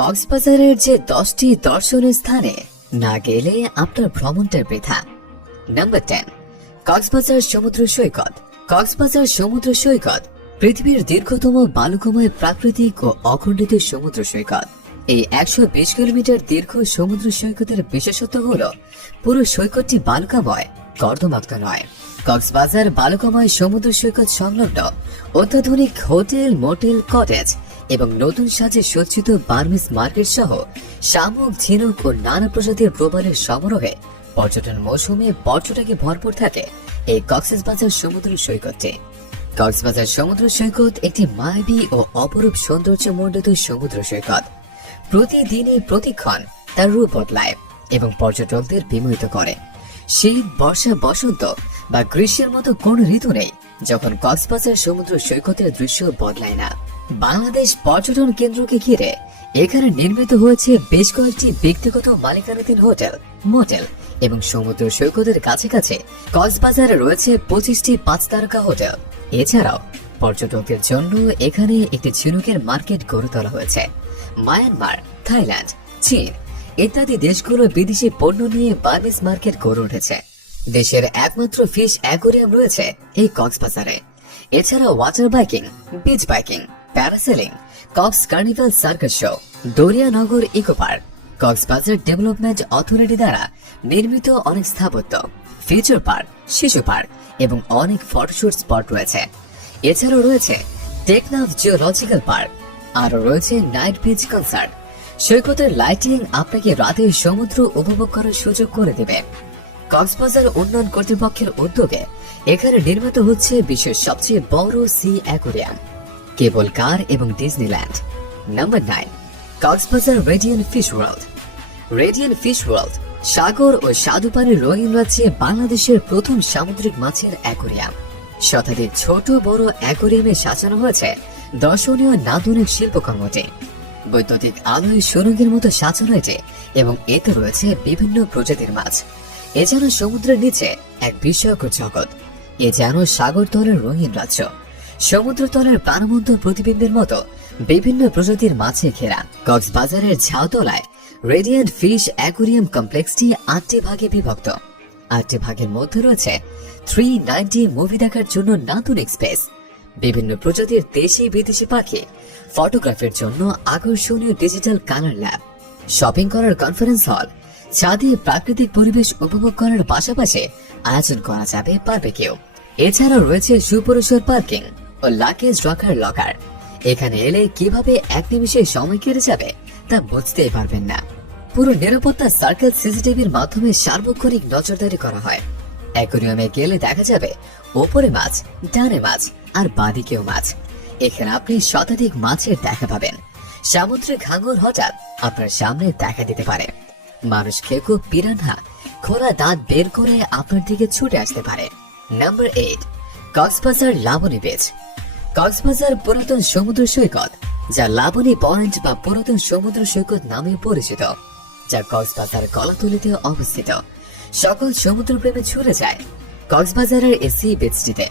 কক্সবাজারের যে 10টি দর্শনীয় স্থানে না গেলে আপনার ভ্রমণটা বৃথা। নাম্বার 10, কক্সবাজার সমুদ্র সৈকত। কক্সবাজার সমুদ্র সৈকত পৃথিবীর দীর্ঘতম বালুকাময় প্রাকৃতিক ও অখণ্ডিত সমুদ্র সৈকত। এই 120 কিলোমিটার দীর্ঘ সমুদ্র সৈকতের বিশেষত্ব হল পুরো সৈকতটি বালুকাময়, কর্দমাক্ত নয়। কক্সবাজার বালুকাময় সমুদ্র সৈকত সংলগ্ন অত্যাধুনিক হোটেল, মোটেল, কটেজ এবং নতুন সাজে সজ্জিত বার্মিজ মার্কেট সহ শামুক, ঝিনুক ও নানা প্রজাতির প্রবালের সমারোহে পর্যটন মৌসুমে পর্যটকে ভরপুর থাকে এই কক্সবাজার সমুদ্র সৈকতটি। কক্সবাজার সমুদ্র সৈকত একটি মায়াবী ও অপরূপ সৌন্দর্য মণ্ডিত সমুদ্র সৈকত। প্রতিদিনই প্রতিক্ষণ তার রূপ বদলায় এবং পর্যটকদের বিমোহিত করে। শীত, বর্ষা, বসন্ত বা গ্রীষ্মের মতো কোন ঋতু নেই যখন কক্সবাজার সমুদ্র সৈকতের দৃশ্য বদলায় না। বাংলাদেশ পর্যটন কেন্দ্রকে ঘিরে এখানে নির্মিত হয়েছে বেশ কয়েকটি ব্যক্তিগত মালিকানাধীন হোটেল, মোটেল এবং সমুদ্র সৈকতের কাছে কাছে কক্সবাজারে রয়েছে 25টি 5 তারকা হোটেল। এছাড়াও পর্যটকদের জন্য এখানে একটি ঝিনুকের মার্কেট গড়ে তোলা হয়েছে। মায়ানমার, থাইল্যান্ড, চীন ইত্যাদি দেশগুলো বিদেশি পণ্য নিয়ে বার্মিজ মার্কেট গড়ে উঠেছে। দেশের একমাত্র ফিশ অ্যাকোয়ারিয়াম রয়েছে এই কক্সবাজারে। এছাড়া water biking, beach biking, parasailing, Cox carnival circus show, Darianagar eco park, Cox's Bazar development authority দ্বারা নির্মিত অনেক স্থাপত্য, ফিউচার পার্ক, শিশু পার্ক এবং অনেক ফটোশুট স্পট রয়েছে। এছাড়াও রয়েছে টেকনাফ জিওলজিক্যাল পার্ক, আরও রয়েছে নাইট বিচ কনসার্ট। সৈকতের লাইটিং আপনাকে রাতের সমুদ্র উপভোগ করার সুযোগ করে দেবে। কক্সবাজার উন্নয়ন কর্তৃপক্ষের উদ্যোগে এখানে নির্মিত হচ্ছে বিশ্বের সবচেয়ে বড় সি অ্যাকোয়ারিয়াম, কেবল কার এবং Disneyland. Number 9, Cox's Bazar radiant fish world. Radiant fish world সাগর ও স্বাদুপানির রঙিন রাজ্যে বাংলাদেশের প্রথম সামুদ্রিক মাছের অ্যাকোয়ারিয়াম। শতাধিক ছোট বড় অ্যাকোয়ারিয়ামে সাজানো হয়েছে দর্শনীয় নান্দনিক শিল্পকর্মটি। বৈদ্যুতিক আলোয় সুরঙ্গের মতো সাজানো এটি এবং এতে রয়েছে বিভিন্ন প্রজাতির মাছ। এ যেন সমুদ্রের নিচে এক বিস্ময়কর জগৎ। এ যেন সাগর তলের রঙিন রাজ্য। সমুদ্র তলের প্রাণবন্ত প্রতিবিম্বের মতো বিভিন্ন প্রজাতির মাছে ঘেরা কক্সবাজারের ঝাউতলায় রেডিয়েন্ট ফিশ অ্যাকোয়ারিয়াম কমপ্লেক্সটি 8টি ভাগে বিভক্ত। 8টি ভাগের মধ্যে রয়েছে 390 মুভি দেখার জন্য নান্দনিক স্পেস, বিভিন্ন প্রজাতির দেশি বিদেশি পাখি, ফটোগ্রাফির জন্য আকর্ষণীয় ডিজিটাল কালার ল্যাব, শপিং করার কনফারেন্স হল, ছাদে প্রাকৃতিক পরিবেশ উপভোগ করার পাশাপাশি আয়োজন করা যাবে বারবিকিউ। এছাড়াও রয়েছে সুপরিসর পার্কিং ও লাগেজ রাখার লকার। এখানে এলে কিভাবে এক নিমিষে সময় কেটে যাবে তা বুঝতেই পারবেন না। পুরো নিরাপত্তা সার্কেল সিসিটিভির মাধ্যমে সার্বক্ষণিক নজরদারি করা হয়। অ্যাকোয়ারিয়ামে গেলে দেখা যাবে ওপরে মাছ, ডানে মাছ আর বাঁদিকেও মাছ। এখানে আপনি শতাধিক মাছের দেখা পাবেন। সামুদ্রিক হাঙর হঠাৎ আপনার সামনে দেখা দিতে পারে। মানুষ খেকো, পিরানহা খোলা দাঁত বের করে আপনার দিকে ছুটে আসতে পারে। Number 8, Cox's Bazar Laboni beach. কক্সবাজার পুরাতন সমুদ্র সৈকত, যা লাবণী পয়েন্ট বা পুরাতন সমুদ্র সৈকত নামে পরিচিত, যা কক্সবাজার কলাতলিতে অবস্থিত। সকল সমুদ্র প্রেমে ছুড়ে যায় কক্সবাজারের এই সি বিচটিতে।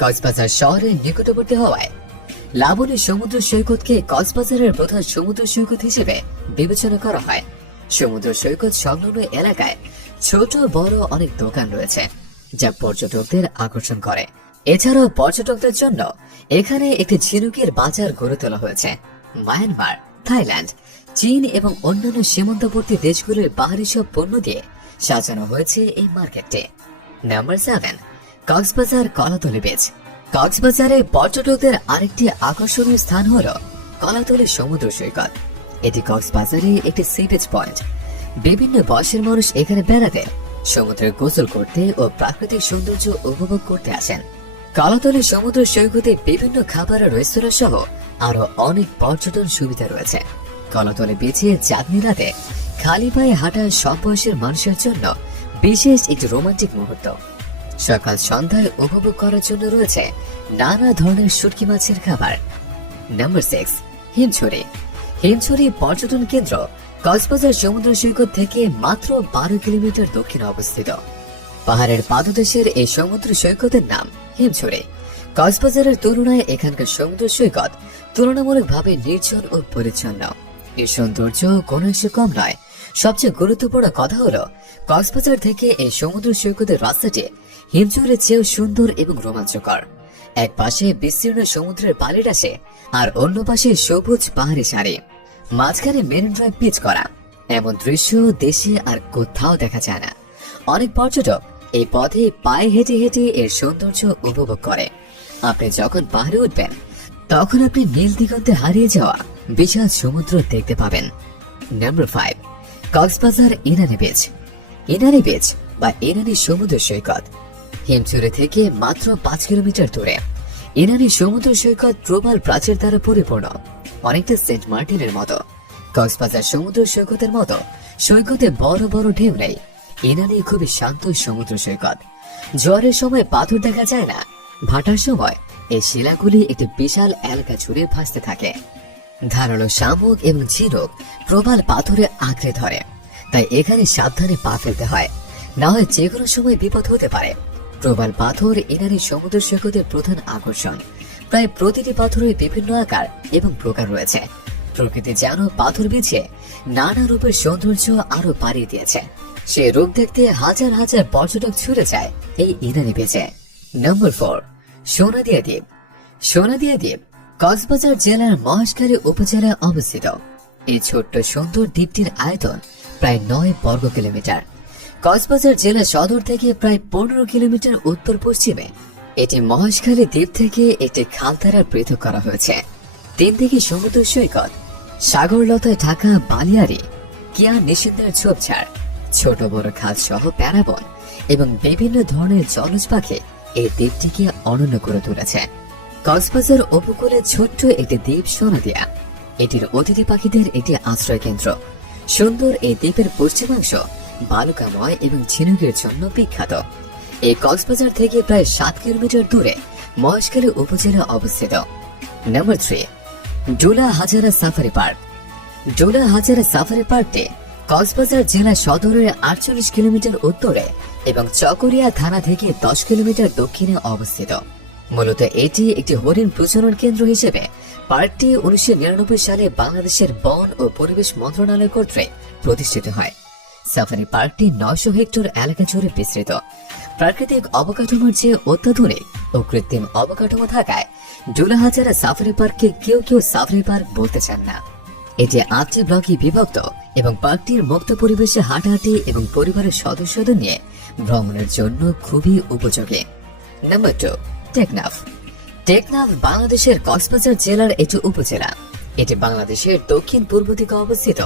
কক্সবাজার শহরের নিকটবর্তী হওয়ায় লাবণী সমুদ্র সৈকতকে কক্সবাজারের প্রধান সমুদ্র সৈকত হিসেবে বিবেচনা করা হয়। সমুদ্র সৈকত সংলগ্ন এলাকায় ছোট বড় অনেক দোকান রয়েছে, যা পর্যটকদের আকর্ষণ করে। এছাড়াও পর্যটকদের জন্য এখানে একটি ঝিনুকের বাজার গড়ে তোলা হয়েছে। মায়ানমার, থাইল্যান্ড, চীন এবং অন্যান্য সীমান্তবর্তী দেশগুলির বাহারি সব পণ্য দিয়ে সাজানো হয়েছে এই মার্কেটটি। Number 7, Cox's Bazar Kolatoli beach. কক্সবাজারে পর্যটকদের আরেকটি আকর্ষণীয় স্থান হল কলাতলি সমুদ্র সৈকত। এটি কক্সবাজারে একটি সি বিচ পয়েন্ট। বিভিন্ন বয়সের মানুষ এখানে বেড়াতে, সমুদ্রে গোসল করতে ও প্রাকৃতিক সৌন্দর্য উপভোগ করতে আসেন। কলাতলি সমুদ্র সৈকতে বিভিন্ন খাবারের রেস্তোরাঁ সহ আরো অনেক পর্যটন সুবিধা রয়েছে। কলাতলি বিচে চাঁদনি রাতে খালি পায়ে হাঁটা সব বয়সের মানুষের জন্য বিশেষ একটি রোমান্টিক মুহূর্ত। সকাল সন্ধ্যায় উপভোগ করার জন্য রয়েছে নানা ধরনের শুটকি মাছের খাবার। নাম্বার 6, হিমছড়ি। হিমছড়ি পর্যটন কেন্দ্র কক্সবাজার সমুদ্র সৈকত থেকে মাত্র 12 কিলোমিটার দক্ষিণে অবস্থিত। পাহাড়ের পাদদেশের এই সমুদ্র সৈকতের নাম হিমছড়ি। কক্সবাজারের তুলনায় এখানকার সমুদ্র সৈকত তুলনামূলকভাবে নির্জন ও পরিচ্ছন্ন। এর সৌন্দর্য কোনো অংশে কম নয়। সবচেয়ে গুরুত্বপূর্ণ কথা হলো কক্সবাজার থেকে এই সমুদ্র সৈকতের রাস্তাটি হিমচুরের চেয়েও সুন্দর এবং রোমাঞ্চকর। এক পাশে বিস্তীর্ণ সমুদ্রের পালের আসে, আর অন্য পাশে সবুজ পাহাড়ি সারি, মাঝখানে মেরিন ড্রাইভ পিচ করা। এমন দৃশ্য দেশে আর কোথাও দেখা যায় না। অনেক পর্যটক এই পথে পায়ে হেঁটে হেঁটে এর সৌন্দর্য উপভোগ করে। আপনি যখন পাহাড়ে উঠবেন তখন আপনি নীল দিগন্তে হারিয়ে যাওয়া বিশাল সমুদ্র দেখতে পাবেন। Number 5, Cox's Bazar Inani beach. Inani beach বা ইনানি সমুদ্র সৈকত হিমচুরে থেকে মাত্র 5 কিলোমিটার দূরে। ইনানি সমুদ্র সৈকত প্রবাল প্রাচীর দ্বারা পরিপূর্ণ, অনেকটা সেন্ট মার্টিনের মতো। কক্সবাজার সমুদ্র সৈকতের মতো সৈকতে বড় বড় ঢেউ নেই। ইনানি খুবই শান্ত সমুদ্র সৈকত। ঝড়ের সময় পাথর দেখা যায় না, ভাটার সময় এই শিলাগুলি একটি বিশাল এলাকা জুড়ে ভাসতে থাকে। ধারালো শামুক এবং ঝিনুক প্রবাল পাথরে আঁকড়ে ধরে, তাই এখানে সাবধানে পা ফেলতে হয়, না হয় যে কোনো সময় বিপদ হতে পারে। প্রবাল পাথর ইনানি সমুদ্র সৈকতের প্রধান আকর্ষণ। প্রায় প্রতিটি পাথরের বিভিন্ন আকার এবং প্রকার রয়েছে। প্রকৃতি যেন পাথর বিছিয়ে নানা রূপের সৌন্দর্য আরো বাড়িয়ে দিয়েছে। সে রূপ দেখতে হাজার হাজার পর্যটক ছুটে যায় এই ইনানি বিচে। নম্বর 4, সোনাদিয়া দ্বীপ। সোনাদিয়া দ্বীপ কক্সবাজার জেলার মহেশখালী উপজেলায় অবস্থিত। এই ছোট্ট সুন্দর দ্বীপটির আয়তন প্রায় 9 বর্গ কিলোমিটার। কক্সবাজার জেলা সদর থেকে প্রায় 15 কিলোমিটার উত্তর পশ্চিমে এটি মহেশখালী দ্বীপ থেকে একটি খাল দ্বারা পৃথক করা হয়েছে। 3 দিকে সমুদ্র সৈকত, সাগরলতায় ঢাকা বালিয়ারি, কিয়া নিষিদ্ধের ঝোপঝাড়, ছোট বড় খাল সহ প্যারাবন এবং বিভিন্ন ধরনের জলজ পাখি এই দ্বীপটিকে অনন্য করে তুলেছে। কক্সবাজার উপকূলে ছোট্ট একটি দ্বীপ সোনাদিয়া, এটির অতিথি পাখিদের একটি আশ্রয় কেন্দ্র। সুন্দর এই দ্বীপের পশ্চিমাংশ বালুকাময় এবং ঝিনুকের জন্য বিখ্যাত। এই কক্সবাজার থেকে প্রায় 7 কিলোমিটার দূরে মহেশখালী উপজেলা অবস্থিত। নম্বর 3, ডুলা হাজারা সাফারি পার্ক। ডুলা হাজারা সাফারি পার্কটি কক্সবাজার জেলা সদরের 48 কিলোমিটার উত্তরে এবং চকরিয়া থানা থেকে 10 কিলোমিটার দক্ষিণে অবস্থিত। মূলত এটি একটি হরিণ প্রজনন কেন্দ্র হিসেবে পার্কটি 1999 সালে বাংলাদেশের বন ও পরিবেশ মন্ত্রণালয় কর্তৃক প্রতিষ্ঠিত হয়। সাফারি পার্কটি 900 হেক্টর এলাকা জুড়ে বিস্তৃত। প্রাকৃতিক অবকাঠামোর চেয়ে অত্যাধুনিক ও কৃত্রিম অবকাঠামো থাকায় ডুলাহাজারা সাফারি পার্ককে কেউ কেউ সাফারি পার্ক বলতে চান না। এটি 8টি ব্লকে বিভক্ত এবং পার্কটির মুক্ত পরিবেশে হাঁটাহাঁটি এবং পরিবারের সদস্যদের নিয়ে ভ্রমণের জন্য খুবই উপযোগী। নম্বর 2, টেকনাফ। টেকনাফ বাংলাদেশের কক্সবাজার জেলার একটি উপজেলা। এটি বাংলাদেশের দক্ষিণ পূর্ব দিকে অবস্থিত।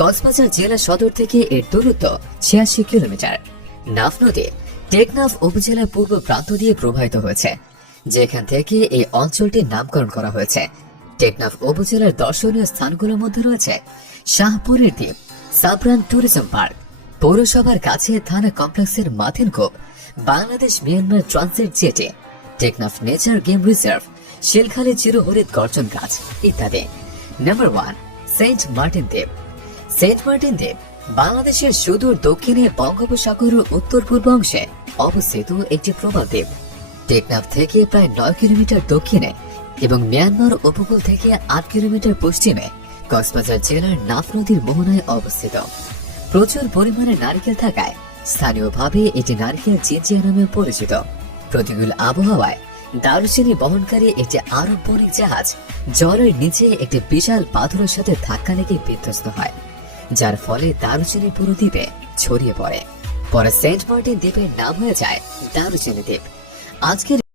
কক্সবাজার জেলা সদর থেকে এর দূরত্ব 86 কিলোমিটার। নাফ নদী টেকনাফ উপজেলার পূর্ব প্রান্ত দিয়ে প্রবাহিত হয়েছে, যেখান থেকে এই অঞ্চলটির নামকরণ করা হয়েছে। টেকনাফ উপজেলার দর্শনীয় স্থানগুলোর মধ্যে রয়েছে শাহপুরের দ্বীপ, সাবরান ট্যুরিজম পার্ক, পৌরসভার কাছে থানা কমপ্লেক্সের Mathinkup, Bangladesh Myanmar transit jetty, Teknaf nature game reserve, Shilkhali চিরহরিৎ গর্জন গাছ ইত্যাদি। নম্বর 1, সেন্ট মার্টিন দ্বীপ। সেন্ট মার্টিন দ্বীপ বাংলাদেশের সুদূর দক্ষিণে বঙ্গোপসাগরের উত্তর পূর্ব অংশে অবস্থিত একটি প্রবাল দ্বীপ। টেকনাফ থেকে প্রায় 9 কিলোমিটার দক্ষিণে এবং মিয়ানমার উপকূল থেকে 8 কিলোমিটার পশ্চিমে কক্সবাজার জেলার নাফ নদীর মোহনায় অবস্থিত। প্রচুর পরিমাণে নারকেল থাকায় স্থানীয়ভাবে এটি নারকেল জিঞ্জিয়া নামে পরিচিত। প্রতিকূল আবহাওয়ায় দারুচিনি বহনকারী একটি আরব বণিক জাহাজ জলের নিচে একটি বিশাল পাথরের সাথে ধাক্কা লেগে বিধ্বস্ত হয়, যার ফলে দারুচিনি পুরো দ্বীপে ছড়িয়ে পড়ে। পরে সেন্ট মার্টিন দ্বীপের নাম হয়ে যায় দারুচিনি দ্বীপ। আজকের